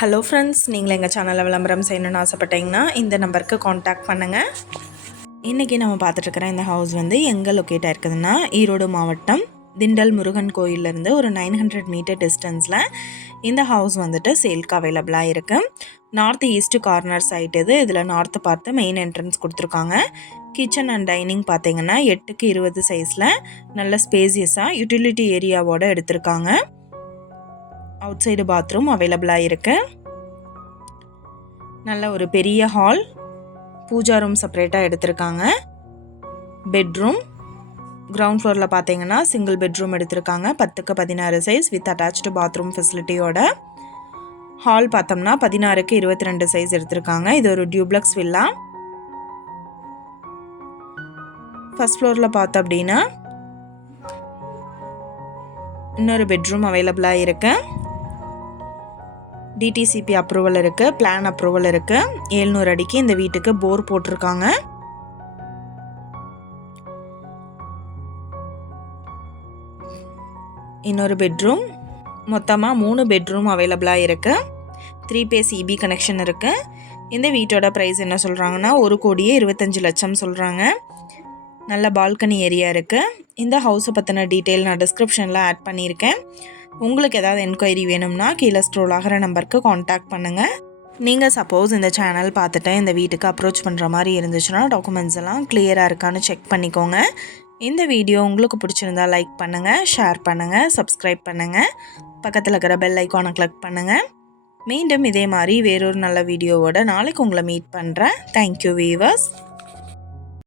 Hello friends, நீங்கள் எங்கள் சேனலில் விளம்பரம் செய்யணுன்னு ஆசைப்பட்டீங்கன்னா இந்த நம்பருக்கு காண்டாக்ட் பண்ணுங்கள். இன்றைக்கி நம்ம பார்த்துட்ருக்கிற இந்த ஹவுஸ் வந்து எங்கே லொக்கேட் ஆகிருக்குதுன்னா, ஈரோடு மாவட்டம் திண்டல் முருகன் கோயிலேருந்து ஒரு 900 மீட்டர் டிஸ்டன்ஸில் இந்த ஹவுஸ் வந்துட்டு சேல்க்கு அவைலபிளாக இருக்குது. நார்த் ஈஸ்ட் கார்னர் சைட் இதில் நார்த்து பார்த்து மெயின் என்ட்ரன்ஸ் கொடுத்துருக்காங்க. கிச்சன் அண்ட் டைனிங் பார்த்திங்கன்னா 8க்கு 20 சைஸில் நல்ல ஸ்பேசியஸாக யூட்டிலிட்டி ஏரியாவோடு எடுத்திருக்காங்க. அவுட் சைடு பாத்ரூம் அவைலபிளாக இருக்குது. நல்ல ஒரு பெரிய ஹால், பூஜா ரூம் செப்பரேட்டாக எடுத்திருக்காங்க. பெட்ரூம் கிரவுண்ட் ஃப்ளோரில் பார்த்தீங்கன்னா சிங்கிள் பெட்ரூம் எடுத்திருக்காங்க. 10க்கு 16 சைஸ் வித் அட்டாச்டு பாத்ரூம் ஃபெசிலிட்டியோட. ஹால் பார்த்தோம்னா 16க்கு 22 சைஸ் எடுத்திருக்காங்க. இது ஒரு டியூப்ளக்ஸ் வில்லா. ஃபர்ஸ்ட் ஃப்ளோரில் பார்த்தோம் அப்படின்னா இன்னொரு பெட்ரூம் அவைலபிளாக இருக்குது. டிடிசிபி அப்ரூவல் இருக்குது, பிளான் அப்ரூவல் இருக்குது. 700 அடிக்கு இந்த வீட்டுக்கு போர் போட்டிருக்காங்க. இன்னொரு பெட்ரூம், மொத்தமாக 3 பெட்ரூம் அவைலபிளாக இருக்குது. 3 பேஸ் இபி கனெக்ஷன் இருக்குது. இந்த வீட்டோட ப்ரைஸ் என்ன சொல்கிறாங்கன்னா 1,25,00,000 சொல்கிறாங்க. நல்ல பால்கனி ஏரியா இருக்குது. இந்த ஹவுஸை பற்றின டீட்டெயில் நான் டிஸ்கிரிப்ஷனில் ஆட் பண்ணியிருக்கேன். உங்களுக்கு ஏதாவது என்கொயரி வேணும்னா கீழே ஸ்க்ரோல் ஆகிற நம்பருக்கு காண்டாக்ட் பண்ணுங்கள். நீங்கள் சப்போஸ் இந்த சேனல் பார்த்துட்டு இந்த வீட்டுக்கு அப்ரோச் பண்ணுற மாதிரி இருந்துச்சுன்னா டாக்குமெண்ட்ஸ் எல்லாம் கிளியராக இருக்கான்னு செக் பண்ணிக்கோங்க. இந்த வீடியோ உங்களுக்கு பிடிச்சிருந்தா லைக் பண்ணுங்கள், ஷேர் பண்ணுங்கள், சப்ஸ்கிரைப் பண்ணுங்கள், பக்கத்தில் இருக்கிற பெல் ஐக்கானை கிளிக் பண்ணுங்கள். மீண்டும் இதே மாதிரி வேறொரு நல்ல வீடியோவோட நாளைக்கு உங்களை மீட் பண்ணுறேன். Thank you viewers.